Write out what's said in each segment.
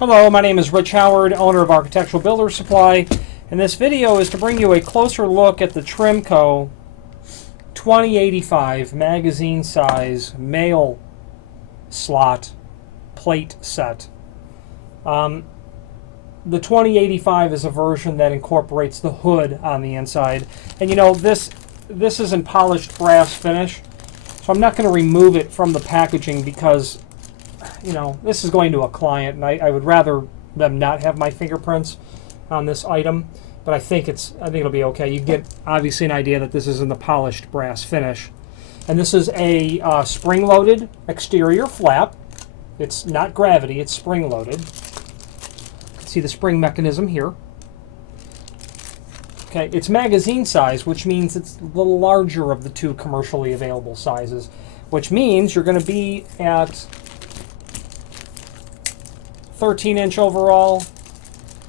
Hello, my name is Rich Howard, owner of Architectural Builder Supply, and this video is to bring you a closer look at the Trimco 2085 magazine size mail slot plate set. The 2085 is a version that incorporates the hood on the inside, and you know this is in polished brass finish, so I'm not going to remove it from the packaging because you know this is going to a client, and I would rather them not have my fingerprints on this item. But I think it'll be okay. You get obviously an idea that this is in the polished brass finish, and this is a spring-loaded exterior flap. It's not gravity; it's spring-loaded. See the spring mechanism here. Okay, it's magazine size, which means it's the larger of the two commercially available sizes, which means you're going to be at 13-inch overall.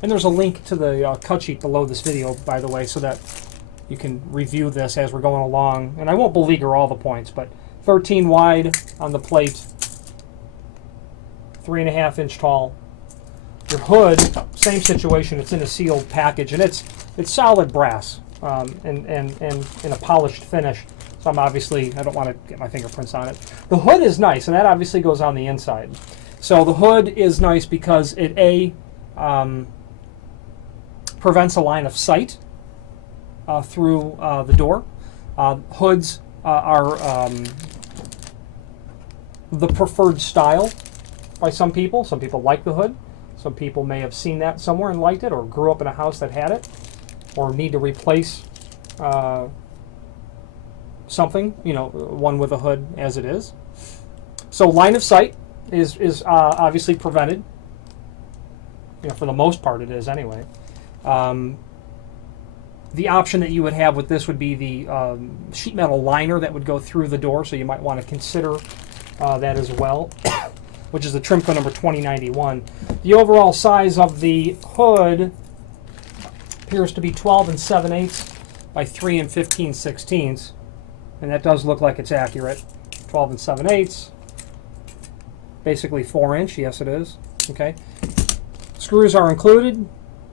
And there's a link to the cut sheet below this video, by the way, so that you can review this as we're going along. And I won't beleaguer all the points, but 13 wide on the plate, 3.5-inch tall. Your hood, same situation. It's in a sealed package, and it's solid brass and in a polished finish. So I don't want to get my fingerprints on it. The hood is nice, and that obviously goes on the inside. So the hood is nice because it prevents a line of sight through the door. Hoods are the preferred style by some people. Some people like the hood. Some people may have seen that somewhere and liked it, or grew up in a house that had it, or need to replace something, you know, one with a hood as it is. So line of sight is obviously prevented. You know, for the most part it is anyway. The option that you would have with this would be the sheet metal liner that would go through the door, so you might want to consider that as well, which is the Trimco number 2091. The overall size of the hood appears to be 12 7/8 by 3 15/16, and that does look like it's accurate. 12 7/8, basically 4-inch. Yes, it is. Okay. Screws are included.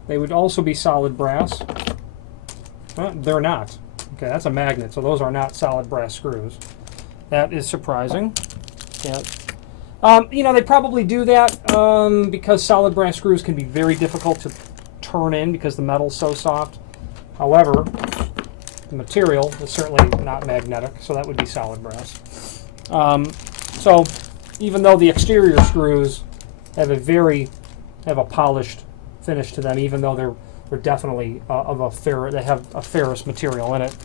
They would also be solid brass. They're not. Okay, that's a magnet, so those are not solid brass screws. That is surprising. Yeah. You know, they probably do that because solid brass screws can be very difficult to turn in because the metal's so soft. However, the material is certainly not magnetic, so that would be solid brass. So even though the exterior screws have a polished finish to them, even though they're definitely they have a ferrous material in it.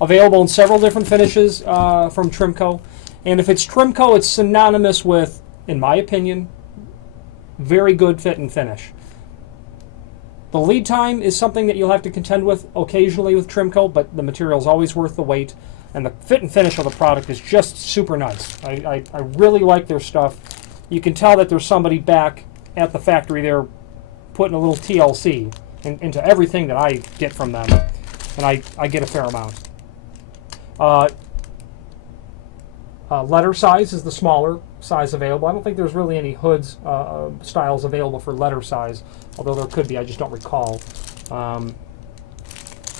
Available in several different finishes from Trimco, and if it's Trimco, it's synonymous with, in my opinion, very good fit and finish. The lead time is something that you'll have to contend with occasionally with Trimco, but the material is always worth the wait, and the fit and finish of the product is just super nice. I really like their stuff. You can tell that there's somebody back at the factory there putting a little TLC into everything that I get from them, and I get a fair amount. Letter size is the smaller size available. I don't think there's really any hoods styles available for letter size, although there could be. I just don't recall.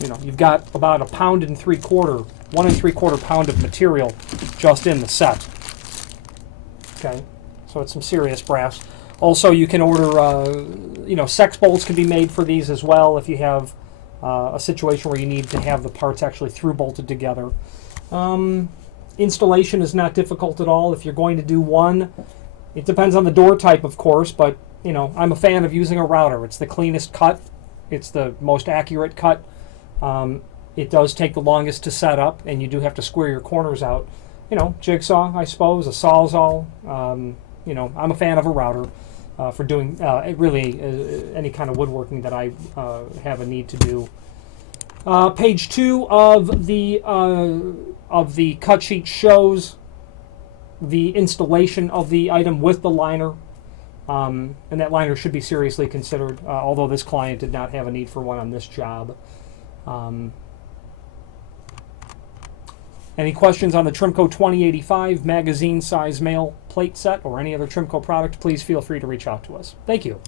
You know, you've got about 1 3/4 pound of material just in the set. Okay, so it's some serious brass. Also, you can order, you know, sex bolts can be made for these as well if you have a situation where you need to have the parts actually through bolted together. Installation is not difficult at all. If you're going to do one, it depends on the door type, of course, but you know, I'm a fan of using a router. It's the cleanest cut. It's the most accurate cut. It does take the longest to set up, and you do have to square your corners out. You know, jigsaw, I suppose, a sawzall. You know, I'm a fan of a router for doing really any kind of woodworking that I have a need to do. Page 2 of the cut sheet shows the installation of the item with the liner, and that liner should be seriously considered, although this client did not have a need for one on this job. Any questions on the Trimco 2085 magazine size mail plate set or any other Trimco product, please feel free to reach out to us. Thank you.